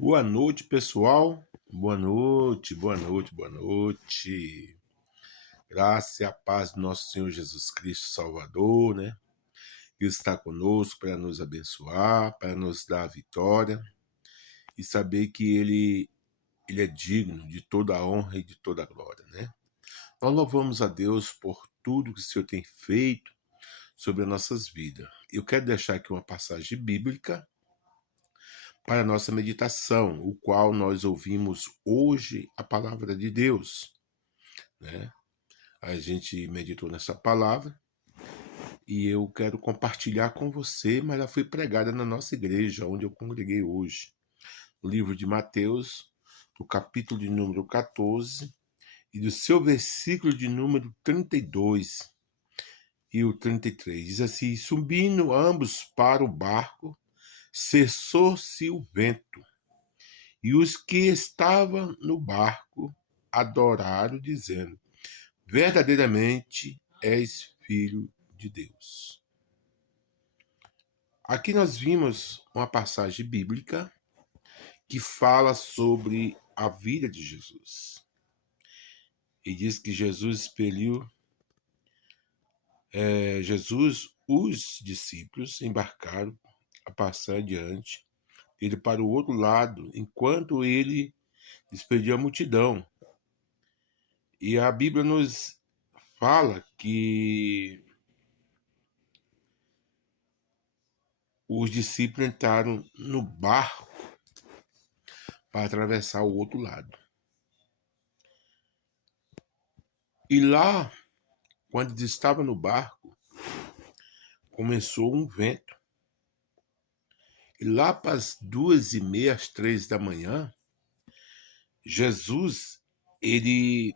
Boa noite, pessoal. Boa noite, boa noite, boa noite. Graça e a paz do nosso Senhor Jesus Cristo Salvador, né? Ele está conosco para nos abençoar, para nos dar a vitória e saber que Ele é digno de toda a honra e de toda a glória, né? Nós louvamos a Deus por tudo que o Senhor tem feito sobre as nossas vidas. Eu quero deixar aqui uma passagem bíblica para a nossa meditação, o qual nós ouvimos hoje a palavra de Deus, né? A gente meditou nessa palavra e eu quero compartilhar com você, mas ela foi pregada na nossa igreja, onde eu congreguei hoje. O livro de Mateus, do capítulo de número 14 e do seu versículo de número 32 e o 33. Diz assim: subindo ambos para o barco, cessou-se o vento. E os que estavam no barco adoraram, dizendo: verdadeiramente és filho de Deus. Aqui nós vimos uma passagem bíblica que fala sobre a vida de Jesus. E diz que Jesus expeliu, os discípulos embarcaram a passar adiante, ele para o outro lado, enquanto ele despediu a multidão. E a Bíblia nos fala que os discípulos entraram no barco para atravessar o outro lado. E lá, quando eles estavam no barco, começou um vento. E lá para as 2:30, às 3 da manhã, Jesus, ele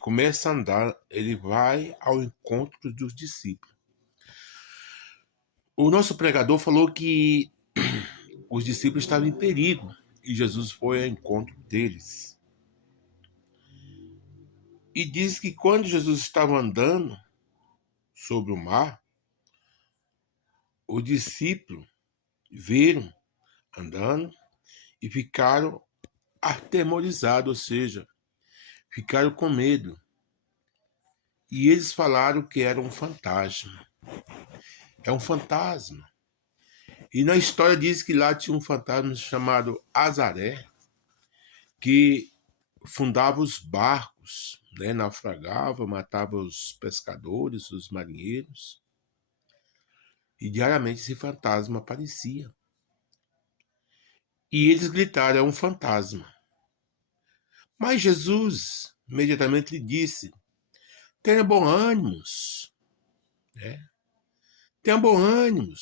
começa a andar, ele vai ao encontro dos discípulos. O nosso pregador falou que os discípulos estavam em perigo e Jesus foi ao encontro deles. E diz que quando Jesus estava andando sobre o mar, os discípulos viram andando e ficaram atemorizados, ou seja, ficaram com medo. E eles falaram que era um fantasma. É um fantasma. E na história diz que lá tinha um fantasma chamado Azaré, que fundava os barcos, né? Naufragava, matava os pescadores, os marinheiros. E diariamente esse fantasma aparecia. E eles gritaram: é um fantasma. Mas Jesus imediatamente lhe disse: tenha bom ânimo, né? Tenha bom ânimo.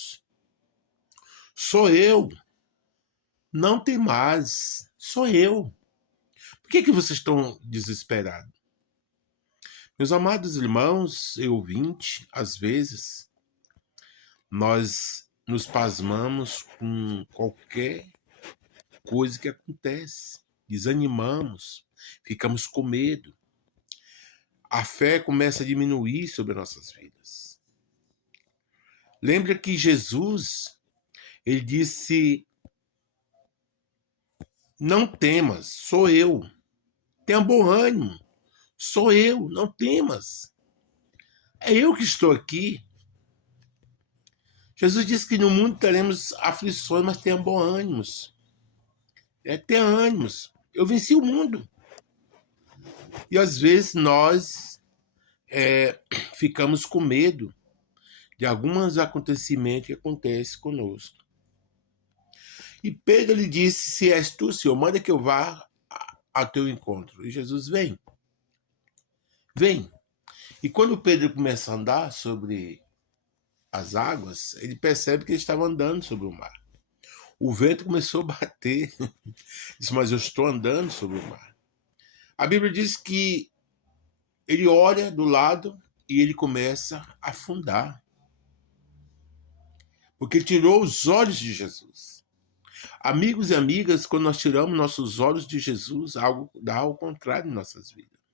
Sou eu. Não tem mais. Sou eu. Por que vocês estão desesperados? Meus amados irmãos e ouvintes, às vezes nós nos pasmamos com qualquer coisa que acontece. Desanimamos, ficamos com medo. A fé começa a diminuir sobre nossas vidas. Lembra que Jesus, ele disse: não temas, sou eu. Tenha bom ânimo, sou eu, não temas. É eu que estou aqui. Jesus disse que no mundo teremos aflições, mas tenha bom ânimo. Tenha ânimo. Eu venci o mundo. E às vezes nós ficamos com medo de alguns acontecimentos que acontecem conosco. E Pedro lhe disse: se és tu, Senhor, manda que eu vá ao teu encontro. E Jesus: vem. Vem. E quando Pedro começa a andar sobre as águas, ele percebe que ele estava andando sobre o mar. O vento começou a bater. Disse: mas eu estou andando sobre o mar. A Bíblia diz que ele olha do lado e ele começa a afundar. Porque ele tirou os olhos de Jesus. Amigos e amigas, quando nós tiramos nossos olhos de Jesus, algo dá ao contrário em nossas vidas.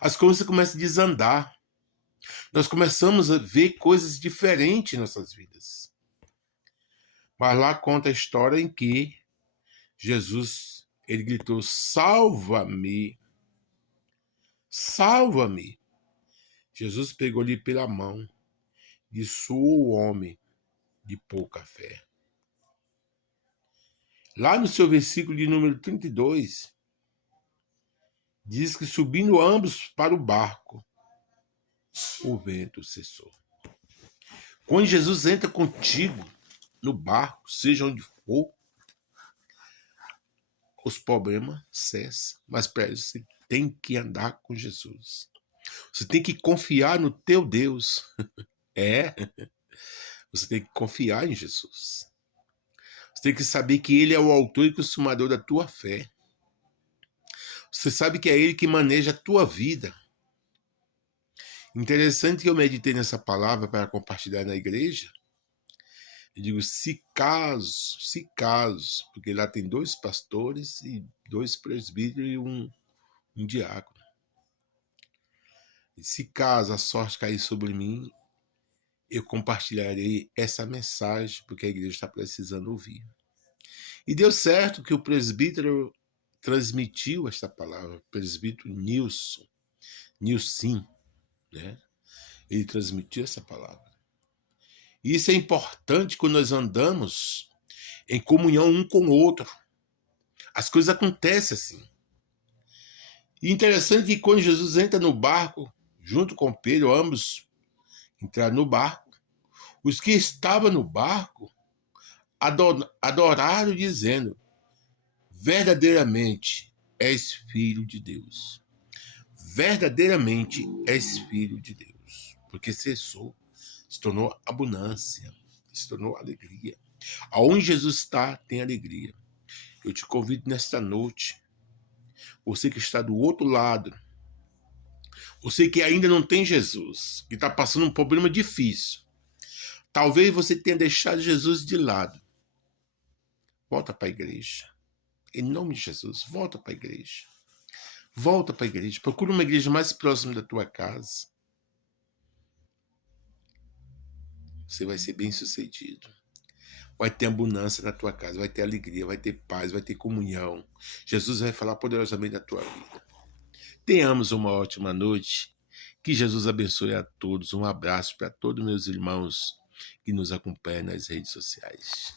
As coisas começam a desandar. Nós começamos a ver coisas diferentes em nossas vidas. Mas lá conta a história em que Jesus, ele gritou: salva-me, salva-me. Jesus pegou-lhe pela mão e suou o homem de pouca fé. Lá no seu versículo de número 32, diz que subindo ambos para o barco, o vento cessou. Quando Jesus entra contigo no barco, seja onde for, os problemas cessam. Mas para isso você tem que andar com Jesus. Você tem que confiar no teu Deus. Você tem que confiar em Jesus. Você tem que saber que Ele é o autor e consumador da tua fé. Você sabe que é Ele que maneja a tua vida. Interessante que eu meditei nessa palavra para compartilhar na igreja. Eu digo, se caso, porque lá tem 2 pastores e 2 presbíteros e um diácono. E se caso a sorte cair sobre mim, eu compartilharei essa mensagem, porque a igreja está precisando ouvir. E deu certo que o presbítero transmitiu esta palavra, o presbítero Nilson, né? Ele transmitiu essa palavra. E isso é importante quando nós andamos em comunhão um com o outro. As coisas acontecem assim. E interessante que quando Jesus entra no barco, junto com Pedro, ambos entraram no barco, os que estavam no barco adoraram dizendo: verdadeiramente és filho de Deus. Verdadeiramente és filho de Deus. Porque cessou, se tornou abundância, se tornou alegria. Aonde Jesus está, tem alegria. Eu te convido nesta noite, você que está do outro lado, você que ainda não tem Jesus, que está passando um problema difícil, talvez você tenha deixado Jesus de lado. Volta para a igreja. Em nome de Jesus, volta para a igreja. Volta para a igreja. Procura uma igreja mais próxima da tua casa. Você vai ser bem sucedido. Vai ter abundância na tua casa, vai ter alegria, vai ter paz, vai ter comunhão. Jesus vai falar poderosamente na tua vida. Tenhamos uma ótima noite. Que Jesus abençoe a todos. Um abraço para todos meus irmãos que nos acompanham nas redes sociais.